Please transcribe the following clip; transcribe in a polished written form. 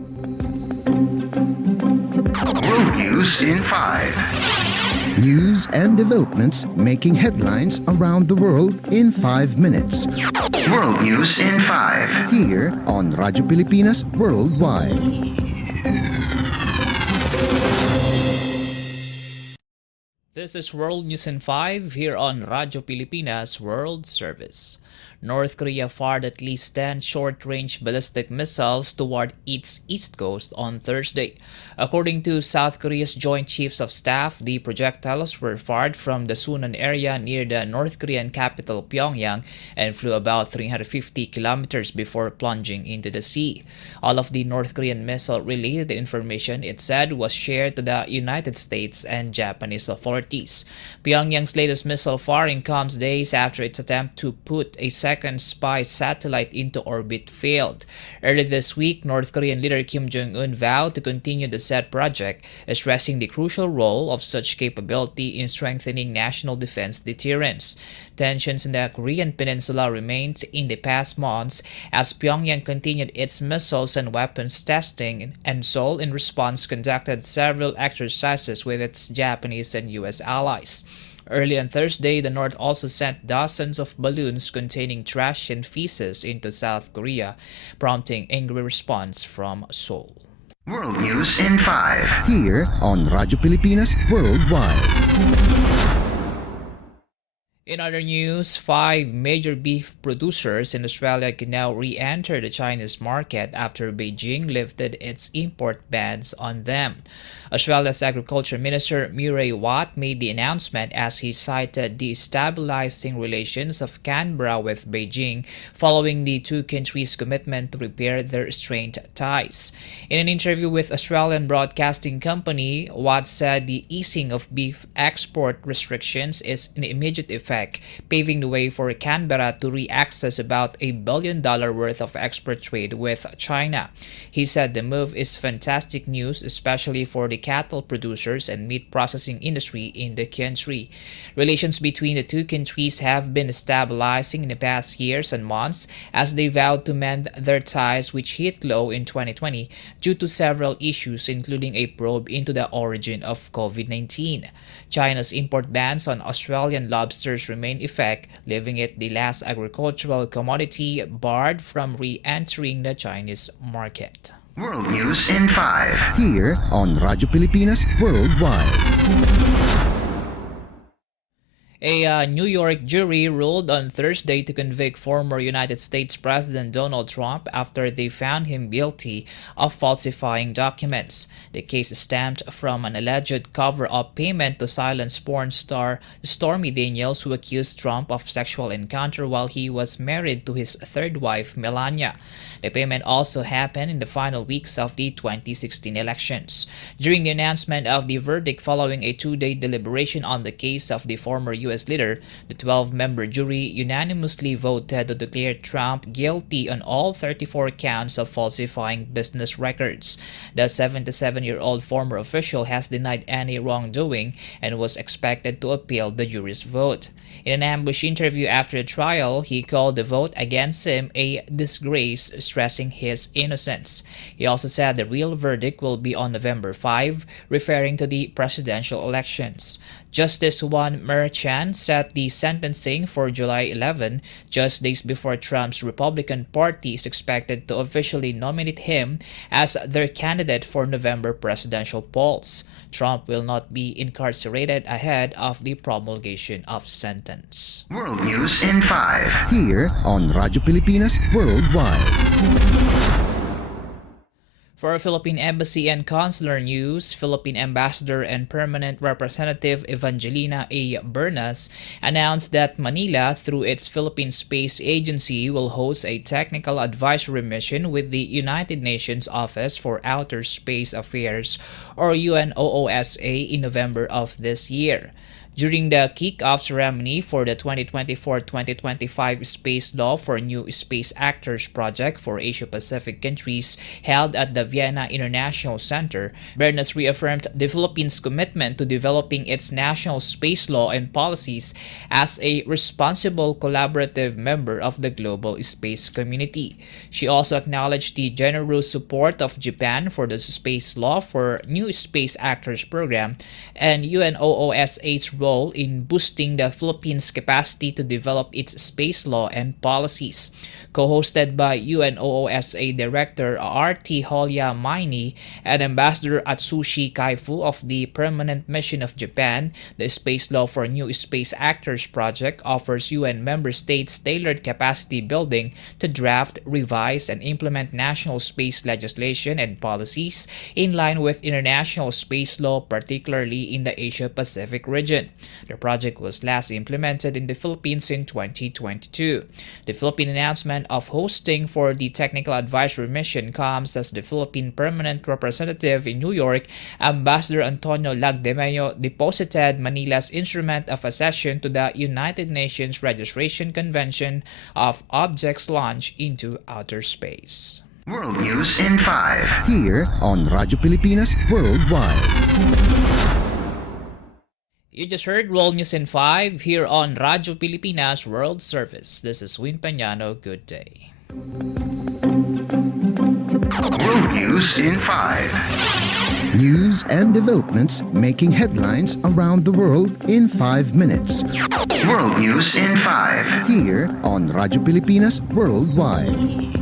World News in 5. News and developments making headlines around the world in 5 minutes. World News in 5. Here on Radyo Pilipinas Worldwide. This is World News in 5 here on Radyo Pilipinas World Service. North Korea fired at least 10 short-range ballistic missiles toward its east coast on Thursday. According to South Korea's Joint Chiefs of Staff, the projectiles were fired from the Sunan area near the North Korean capital Pyongyang and flew about 350 kilometers before plunging into the sea. All of the North Korean missile-related information, it said, was shared to the United States and Japanese authorities. Pyongyang's latest missile firing comes days after its attempt to put a second spy satellite into orbit failed. Early this week, North Korean leader Kim Jong-un vowed to continue the said project, stressing the crucial role of such capability in strengthening national defense deterrence. Tensions in the Korean peninsula remained in the past months as Pyongyang continued its missiles and weapons testing, and Seoul in response conducted several exercises with its Japanese and U.S. allies. Early on Thursday, the North also sent dozens of balloons containing trash and feces into South Korea, prompting angry response from Seoul. World News in 5. Here on Radyo Pilipinas Worldwide. In other news, 5 major beef producers in Australia can now re-enter the Chinese market after Beijing lifted its import bans on them. Australia's Agriculture Minister Murray Watt made the announcement as he cited the stabilizing relations of Canberra with Beijing following the two countries' commitment to repair their strained ties. In an interview with Australian Broadcasting Company, Watt said the easing of beef export restrictions is an immediate effect, paving the way for Canberra to re-access about $1 billion worth of export trade with China. He said the move is fantastic news, especially for the cattle producers and meat processing industry in the country. Relations between the two countries have been stabilizing in the past years and months as they vowed to mend their ties, which hit low in 2020 due to several issues, including a probe into the origin of COVID-19. China's import bans on Australian lobsters remain in effect, leaving it the last agricultural commodity barred from re-entering the Chinese market. World News in 5. Here on Radyo Pilipinas Worldwide. A New York jury ruled on Thursday to convict former United States President Donald Trump after they found him guilty of falsifying documents. The case stemmed from an alleged cover-up payment to silence porn star Stormy Daniels, who accused Trump of sexual encounter while he was married to his third wife, Melania. The payment also happened in the final weeks of the 2016 elections. During the announcement of the verdict following a 2-day deliberation on the case of the former U.S. leader, the 12-member jury unanimously voted to declare Trump guilty on all 34 counts of falsifying business records. The 77-year-old former official has denied any wrongdoing and was expected to appeal the jury's vote. In an ambush interview after the trial, he called the vote against him a disgrace, stressing his innocence. He also said the real verdict will be on November 5, referring to the presidential elections. Justice Juan Merchan set the sentencing for July 11, just days before Trump's Republican Party is expected to officially nominate him as their candidate for November presidential polls. Trump will not be incarcerated ahead of the promulgation of sentence. World News in 5. Here on Radyo Pilipinas Worldwide. For Philippine Embassy and Consular News, Philippine Ambassador and Permanent Representative Evangelina A. Bernas announced that Manila, through its Philippine Space Agency, will host a technical advisory mission with the United Nations Office for Outer Space Affairs, or UNOOSA, in November of this year. During the kick-off ceremony for the 2024-2025 Space Law for New Space Actors project for Asia-Pacific countries held at the Vienna International Center, Bernas reaffirmed the Philippines' commitment to developing its national space law and policies as a responsible collaborative member of the global space community. She also acknowledged the generous support of Japan for the Space Law for New Space Actors program and UNOOSA's role in boosting the Philippines' capacity to develop its space law and policies. Co-hosted by UNOOSA Director R.T. Holya Maini and Ambassador Atsushi Kaifu of the Permanent Mission of Japan, the Space Law for New Space Actors project offers UN member states tailored capacity building to draft, revise, and implement national space legislation and policies in line with international space law, particularly in the Asia-Pacific region. The project was last implemented in the Philippines in 2022. The Philippine announcement of hosting for the Technical Advisory Mission comes as the Philippine Permanent Representative in New York, Ambassador Antonio Lagdemeo, deposited Manila's instrument of accession to the United Nations Registration Convention of Objects Launched into Outer Space. World News in 5. Here on Radyo Pilipinas Worldwide. You just heard World News in 5 here on Radyo Pilipinas World Service. This is Peñano. Good day. World News in 5. News and developments making headlines around the world in 5 minutes. World News in 5. Here on Radyo Pilipinas Worldwide.